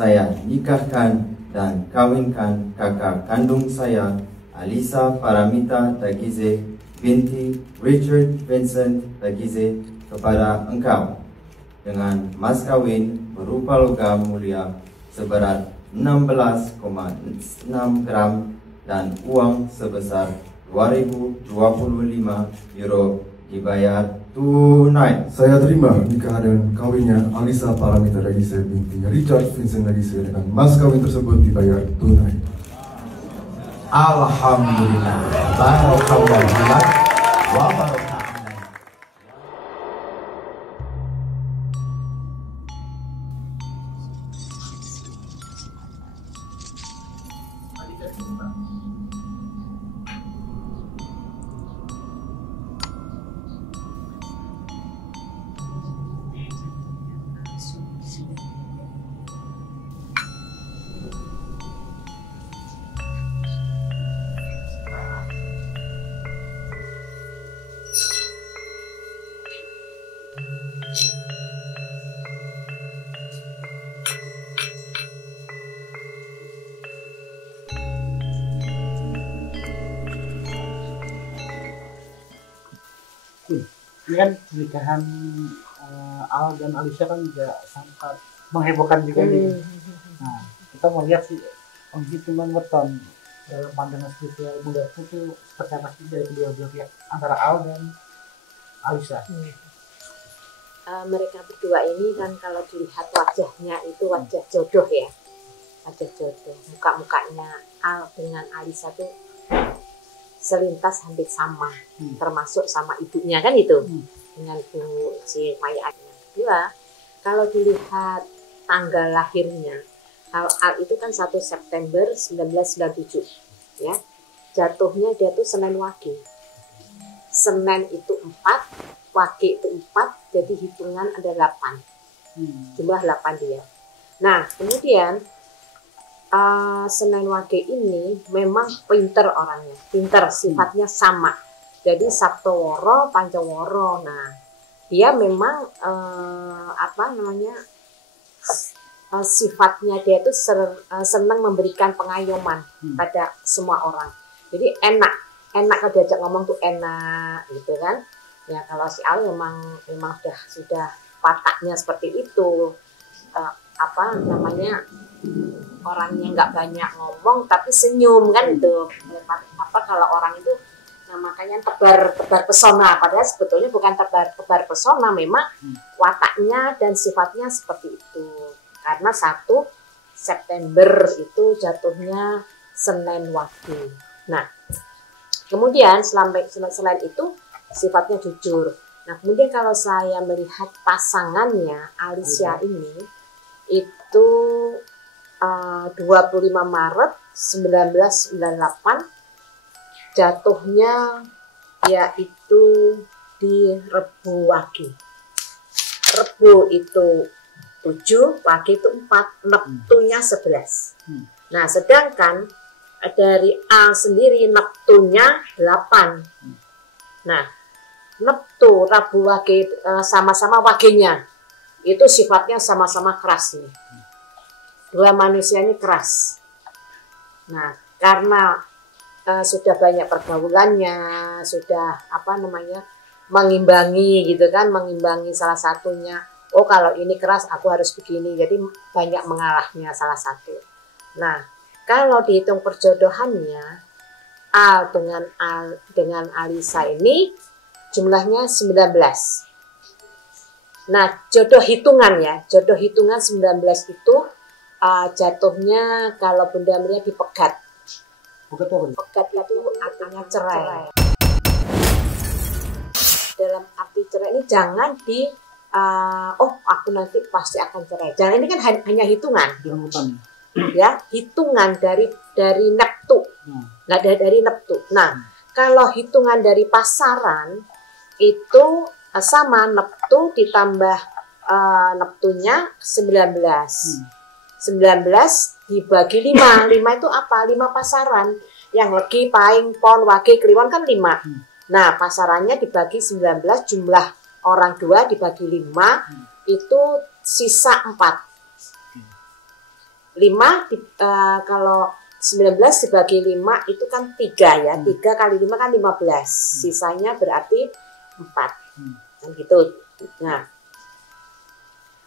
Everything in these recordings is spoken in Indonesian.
saya nikahkan dan kawinkan kakak kandung saya, Alisa Paramita Tagize binti Richard Vincent Tagize, kepada engkau dengan mas kawin berupa logam mulia seberat 16,6 gram dan uang sebesar 2025 euro dibayar tunai. Saya terima nikah dan kawinnya Alisa Paramita Tagize binti Richard Vincent Tagize dengan mas kawin tersebut dibayar tunai. Alhamdulillah. Barakallahu wa barakatuh. Ini kan pernikahan Al dan Alisa kan juga sangat menghebohkan juga nih. Nah, kita mau lihat sih penghitungan weton dalam pandangan spiritual muda itu seperti apa sih dari kedua belah pihak antara Al dan Alisa. Mereka berdua ini kan kalau dilihat wajahnya itu wajah jodoh ya, wajah jodoh. Muka-mukanya Al dengan Alisa tuh selintas hampir sama, termasuk sama ibunya kan itu, dengan Bu si Maya. Kedua, kalau dilihat tanggal lahirnya, kalau Al itu kan 1 September 1997, ya, jatuhnya dia tuh Senin Wage. Senin itu 4, Wage itu 4, jadi hitungan ada 8, jumlah 8 dia. Nah, kemudian Senin Wage ini memang pinter orangnya, pinter, sifatnya sama. Jadi Sabtoworo, Pancaworo. Nah, dia memang sifatnya dia itu senang memberikan pengayoman pada semua orang. Jadi enak kalau diajak ngomong tuh enak gitu kan. Ya kalau si Al memang sudah wataknya seperti itu. Orangnya nggak banyak ngomong tapi senyum kan itu. Kalau orang itu makanya tebar pesona, padahal sebetulnya bukan tebar pesona, memang wataknya dan sifatnya seperti itu. Karena 1 September itu jatuhnya Senin Wage. Nah, kemudian selain itu sifatnya jujur. Nah, kemudian kalau saya melihat pasangannya Alisa ini itu 25 Maret 1998 jatuhnya yaitu di Rebu Wage. Rebu itu 7, Wage itu 4, Neptunya 11. Nah, sedangkan dari A sendiri Neptunya 8. Nah, Neptu, Rabu Wage sama-sama Wagenya itu sifatnya sama-sama keras nih. Dua manusia ini keras. Nah, karena sudah banyak pergaulannya, sudah mengimbangi gitu kan, mengimbangi salah satunya. Oh, kalau ini keras aku harus begini. Jadi banyak mengalahnya salah satu. Nah, kalau dihitung perjodohannya Al dengan Alisa ini jumlahnya 19. Nah, jodoh hitungan 19 itu jatuhnya kalau Bunda melihat di Pegat. Pegat itu artinya cerai. Dalam arti cerai ini jangan aku nanti pasti akan cerai. Jangan, ini kan hanya hitungan. Ya, hitungan dari Neptu. Nggak dari Neptu. Nah, kalau hitungan dari pasaran itu sama Neptu ditambah Neptunya 19. 19 dibagi 5. 5 itu apa? 5 pasaran. Yang Legi, Paing, Pon, Wage, Kliwon kan 5. Nah, pasarannya dibagi 19, jumlah orang 2 dibagi 5, itu sisa 4. Kalau 19 dibagi 5 itu kan 3 ya. 3 kali 5 kan 15. Sisanya berarti 4. Kan gitu. Nah,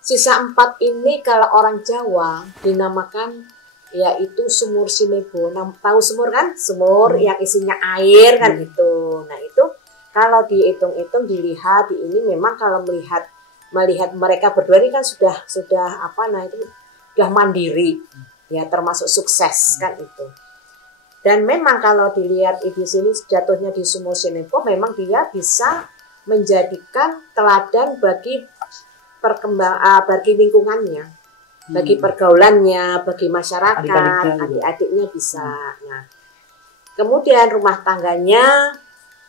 sisa 4 ini kalau orang Jawa dinamakan yaitu sumur Sinebo. Tahu sumur kan? Sumur yang isinya air kan itu. Nah, itu kalau dihitung-hitung dilihat di ini memang kalau melihat mereka berdua ini kan sudah mandiri. Ya termasuk sukses kan itu. Dan memang kalau dilihat di sini jatuhnya di sumur Sinebo memang dia bisa menjadikan teladan bagi bagi lingkungannya, bagi pergaulannya, bagi masyarakat, adik-adiknya bisa. Nah, kemudian rumah tangganya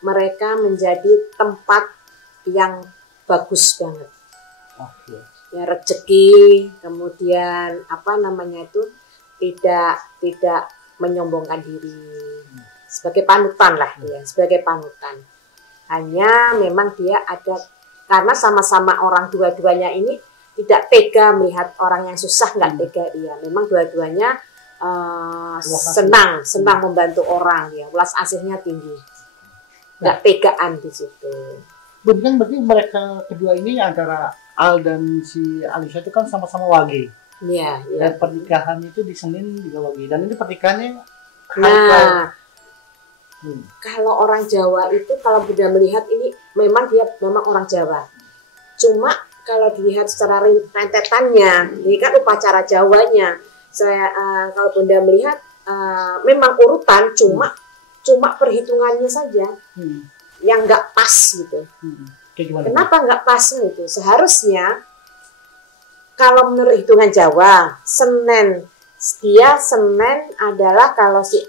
mereka menjadi tempat yang bagus banget. Ya, rezeki, kemudian tidak menyombongkan diri sebagai panutan lah dia, sebagai panutan. Hanya memang dia ada karena sama-sama orang dua-duanya ini tidak tega melihat orang yang susah, nggak tega dia. Memang dua-duanya senang membantu orang ya, ulas asihnya tinggi, nggak tegaan di situ. Kan berarti mereka kedua ini antara Al dan si Alisa itu kan sama-sama wage. Iya. Dan pernikahan itu di Senin juga wage. Dan ini pernikahannya. Kalau orang Jawa itu kalau Bunda melihat ini memang orang Jawa. Cuma kalau dilihat secara rentetannya, ini kan upacara Jawanya. Kalau Bunda melihat memang urutan cuma perhitungannya saja yang nggak pas gitu. Kenapa nggak pas gitu? Seharusnya kalau menurut hitungan Jawa, Senin adalah kalau si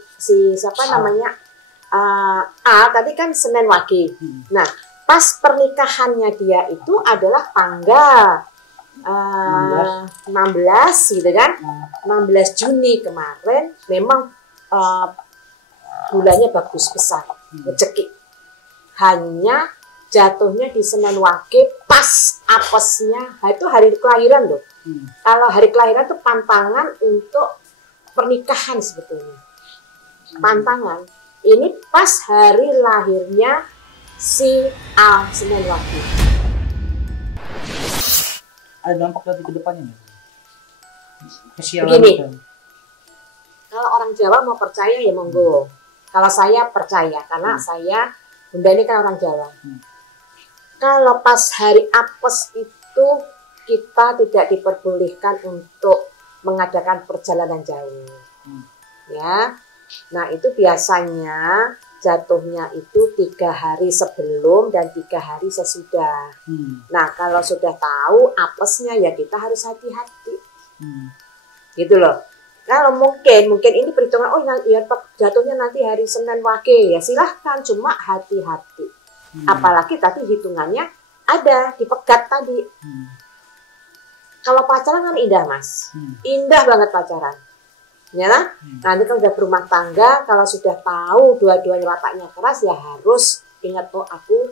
siapa namanya tadi kan Senin Wage. Nah, pas pernikahannya dia itu adalah tanggal 16 gitu kan, 16 Juni kemarin. Memang bulannya bagus besar, rezeki. Hanya jatuhnya di Senin Wage pas apesnya, itu hari kelahiran loh. Kalau hari kelahiran itu pantangan untuk pernikahan sebetulnya. Pantangan. Ini pas hari lahirnya si Al Senin Wage. Ada dampak nanti ke depannya? Begini, kalau orang Jawa mau percaya ya monggo. Kalau saya percaya, karena Bunda ini kan orang Jawa. Kalau pas hari apes itu kita tidak diperbolehkan untuk mengadakan perjalanan jauh. Ya, nah itu biasanya jatuhnya itu 3 hari sebelum dan 3 hari sesudah. Nah kalau sudah tahu apesnya ya kita harus hati-hati. Gitu loh. Kalau mungkin ini perhitungan ya jatuhnya nanti hari Senin Wage ya silahkan, cuma hati-hati. Apalagi tadi hitungannya ada dipegat tadi. Kalau pacaran kan indah mas, indah banget pacaran. Ya, nanti kalau udah berumah tangga, kalau sudah tahu dua-duanya wataknya keras ya harus ingat aku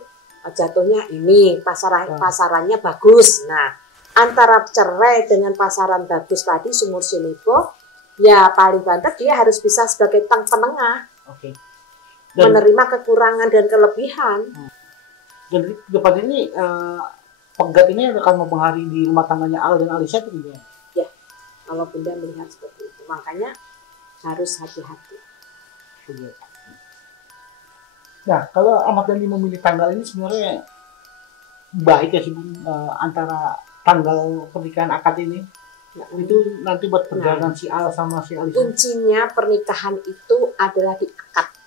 jatuhnya ini pasarannya bagus. Nah antara cerai dengan pasaran bagus tadi sumur Sinebo ya paling banter dia harus bisa sebagai penengah. Menerima kekurangan dan kelebihan. Dan depan ini pegat ini akan mempengaruhi di rumah tangganya Al dan Alisa itu juga. Ya, kalau Bunda melihat seperti itu, makanya harus hati-hati. Nah, kalau Ahmad Dhani memilih tanggal ini sebenarnya baik ya sih antara tanggal pernikahan akad ini. Itu nanti buat perjalanan si Al sama si Alisa. Kuncinya pernikahan itu adalah di akad.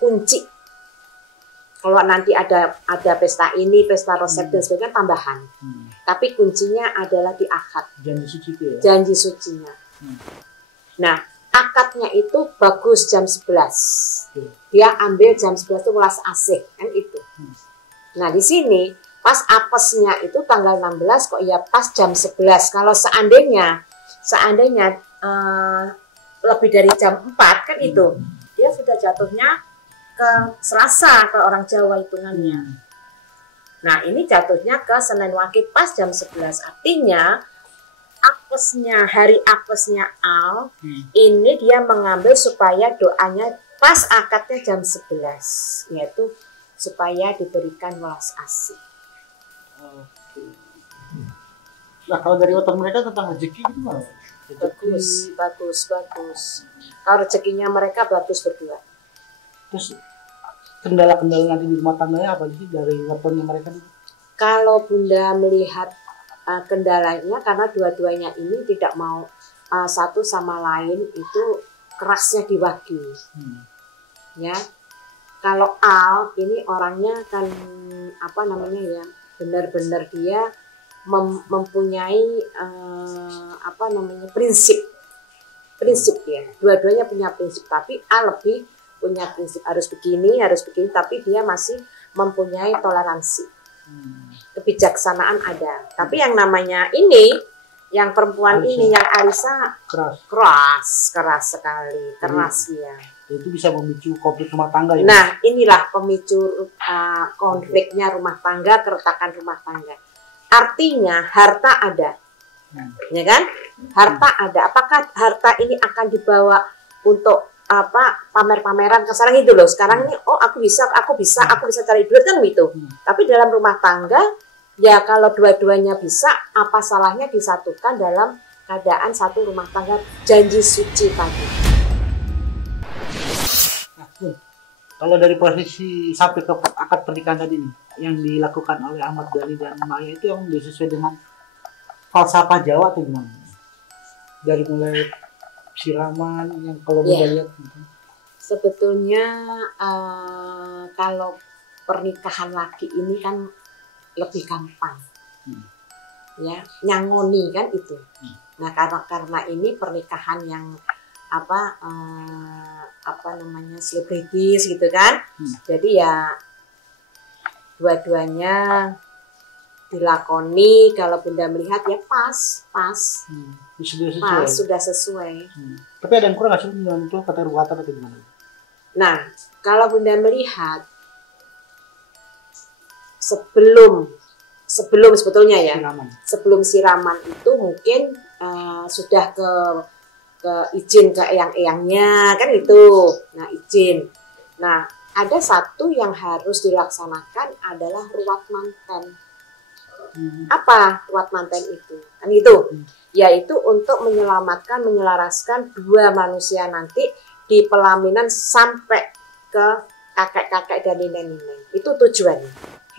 Kunci. Kalau nanti ada pesta ini, pesta resep dan sebagainya tambahan. Tapi kuncinya adalah di akad. Janji suci itu ya? Janji sucinya. Nah, akadnya itu bagus jam 11. Dia ambil jam 11 itu ulas asih, kan itu. Nah, di sini pas apesnya itu tanggal 16 kok ya pas jam 11. Kalau seandainya lebih dari jam 4 kan itu. Dia sudah jatuhnya ke Selasa ke orang Jawa hitungannya. Nah ini jatuhnya ke Senin Wage pas jam 11. Artinya hari apesnya Al, ini dia mengambil supaya doanya pas akadnya jam 11, yaitu supaya diberikan welas asih. Nah kalau dari weton mereka tentang rezeki itu gimana? Bagus. Kalau rezekinya mereka bagus berdua. Terus kendala-kendala nanti di rumah tangganya apa sih dari wetonnya mereka? Kalau Bunda melihat kendalanya, karena dua-duanya ini tidak mau satu sama lain itu kerasnya di wagyu. Ya, kalau Al ini orangnya kan benar-benar dia mempunyai prinsip ya. Dua-duanya punya prinsip, tapi A lebih punya prinsip harus begini, tapi dia masih mempunyai toleransi. Kebijaksanaan ada. Tapi yang namanya ini, yang perempuan Alisa. ini, yang Alisa keras sekali, keras ya. Itu bisa memicu konflik rumah tangga ya. Nah, inilah pemicu konfliknya rumah tangga, keretakan rumah tangga. Artinya harta ada, ya kan? Harta ada. Apakah harta ini akan dibawa untuk pamer-pameran ke sekarang itu loh? Sekarang ini aku bisa cari duit kan gitu. Tapi dalam rumah tangga ya kalau dua-duanya bisa, apa salahnya disatukan dalam keadaan satu rumah tangga janji suci tadi. Kalau dari posisi sampai ke akad pernikahan tadi nih, yang dilakukan oleh Ahmad Dhani dan Maya itu yang sesuai dengan falsafah Jawa atau gimana? Dari mulai siraman yang kalau kita lihat gitu. Sebetulnya kalau pernikahan laki ini kan lebih gampang, ya nyangoni kan itu. Nah karena ini pernikahan yang selebritis gitu kan. Jadi ya dua-duanya dilakoni, kalau Bunda melihat ya pas. Sudah sesuai. Tapi ada yang kurang nggak sih itu kata ruwatan atau gimana? Nah kalau Bunda melihat sebelum sebetulnya ya, sebelum siraman itu mungkin sudah ke izin ke eyang-eyangnya kan itu. Nah izin. Nah ada satu yang harus dilaksanakan adalah ruat manten. Apa ruat manten itu? Kan itu. Yaitu untuk menyelaraskan dua manusia nanti di pelaminan sampai ke kakek-kakek dan nenek-nenek. Itu tujuannya.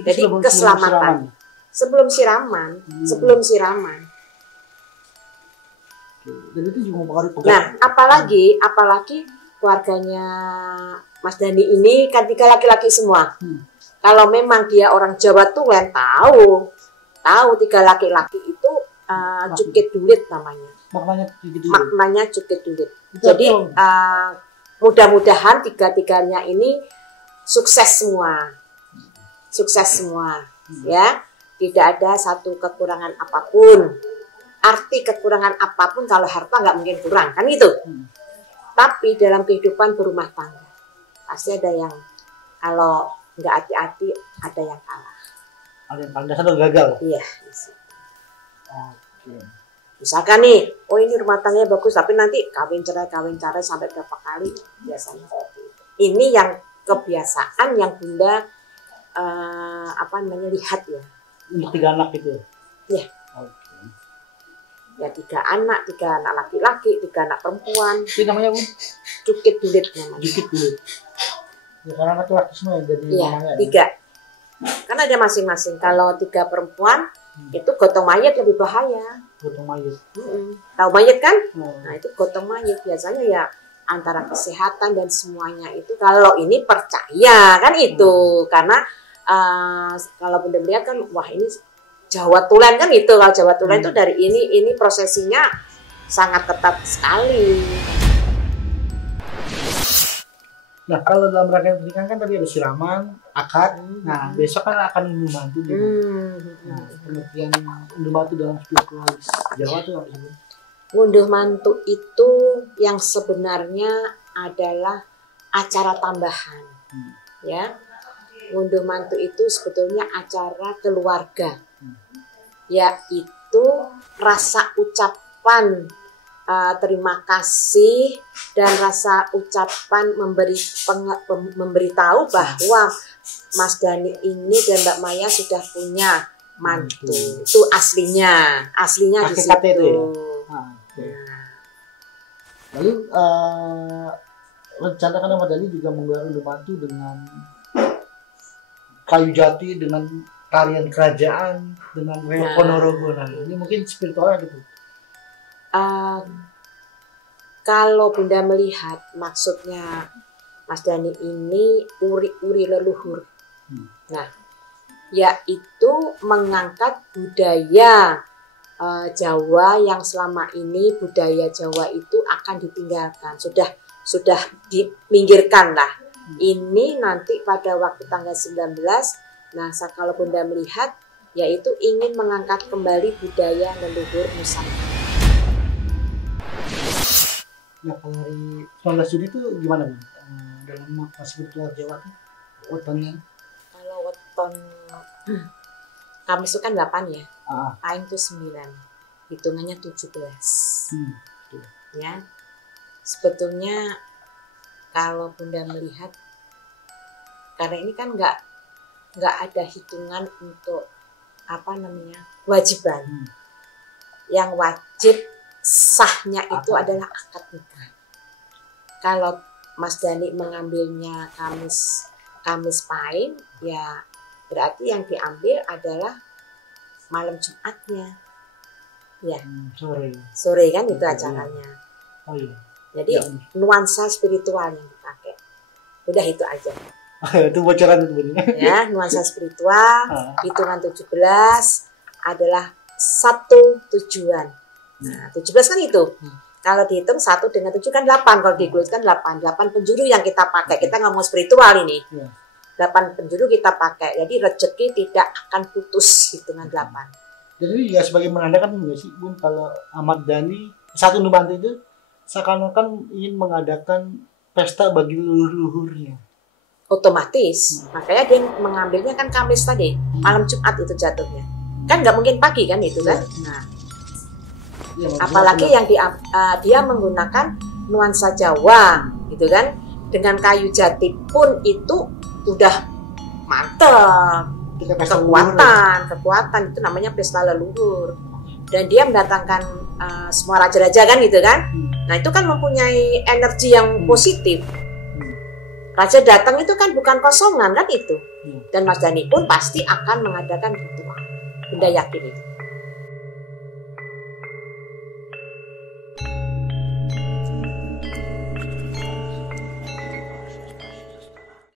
Jadi keselamatan. Sebelum siraman. Dan itu juga mempengaruhi. Nah, apalagi keluarganya Mas Dhani ini kan 3 laki-laki semua. Kalau memang dia orang Jawa Tulen tahu 3 laki-laki itu cukit dulit namanya. Maknanya cukit dulit. Jadi mudah-mudahan 3-tiganya ini sukses semua. Ya. Tidak ada satu kekurangan apapun. Arti kekurangan apapun kalau harta nggak mungkin kurang, kan gitu. Tapi dalam kehidupan berumah tangga pasti ada yang kalau nggak hati-hati ada yang kalah. Ada yang kandas atau gagal? Iya. Misalkan nih, ini rumah tangganya bagus, tapi nanti kawin cerai sampai berapa kali biasanya seperti itu. Ini yang kebiasaan yang Bunda lihat ya. Untuk 3 anak itu. Iya. Ya 3 anak laki-laki, 3 anak perempuan. Itu namanya Bu? Cukit dulit namanya. Cukit dulit. Ya karena laki-laki semua yang jadi namanya. 3. Karena ada masing-masing. Kalau 3 perempuan itu gotong mayat lebih bahaya. Gotong mayat. Tahu mayat kan? Nah itu gotong mayat biasanya ya antara kesehatan dan semuanya itu. Kalau ini percaya kan itu karena kalau Bunda lihat kan wah ini Jawa Tulen kan itu. Kalau Jawa Tulen itu dari ini prosesinya sangat ketat sekali. Nah kalau dalam rangkaian pernikahan kan tadi ada siraman, akad. Nah besok kan akan unduh mantu. Nah pengertian unduh mantu dalam spiritualis Jawa itu apa sih? Unduh mantu itu yang sebenarnya adalah acara tambahan, ya. Unduh mantu itu sebetulnya acara keluarga, yaitu rasa ucapan terima kasih dan rasa ucapan memberitahu bahwa Mas Dhani ini dan Mbak Maya sudah punya mantu. Itu aslinya di situ. Itu ya? Okay. Lalu rencana kan Ahmad Dhani juga menggelar mantu dengan kayu jati, dengan tarian kerajaan, dengan Ponorogo. Nah, ini mungkin spiritualnya gitu. Kalau Bunda melihat maksudnya Mas Dhani ini uri-uri leluhur. Nah, yaitu mengangkat budaya Jawa yang selama ini budaya Jawa itu akan ditinggalkan, sudah diminggirkan lah. Ini nanti pada waktu tanggal 19, nah kalau Bunda melihat, yaitu ingin mengangkat kembali budaya leluhur Nusantara. Nah, kalau hari 19 Juni itu gimana Bu? Dalam makna spiritual Jawa itu wetonnya? Kalau weton Kamis itu kan 8 ya, Pahing itu 9, hitungannya 17. Ya, sebetulnya kalau Bunda melihat, karena ini kan nggak ada hitungan untuk kewajiban. Yang wajib sahnya itu adalah akad nikah. Kalau Mas Dhani mengambilnya Kamis Pahing, ya berarti yang diambil adalah malam Jumatnya. Ya. Sore kan itu acaranya. Oh iya. Jadi nuansa spiritual yang dipakai. Udah itu aja. Itu bocoran itu Bu. Ya, nuansa spiritual, hitungan 17 adalah satu tujuan. Nah, 17 kan itu. Kalau dihitung 1 dengan 7 kan 8. Kalau dikeluarkan 8 penjuru yang kita pakai. Kita ngomong spiritual ini. 8 penjuru kita pakai. Jadi rezeki tidak akan putus hitungan 8. Jadi ya sebagai menandakan enggak sih Bun, kalau Ahmad Dhani satu Nubanti itu seakan-akan ingin mengadakan pesta bagi leluhurnya. Otomatis. Makanya dia mengambilnya kan Kamis tadi. Malam Jumat itu jatuhnya. Kan nggak mungkin pagi kan itu kan. Nah, apalagi yang dia menggunakan nuansa Jawa gitu kan, dengan kayu jati pun itu udah mantep. Kekuatan itu namanya pesta leluhur. Dan dia mendatangkan semua raja-raja kan gitu kan. Nah itu kan mempunyai energi yang positif. Raja datang itu kan bukan kosongan kan itu. Dan Mas Dhani pun pasti akan mengadakan ritual. Bunda yakin itu.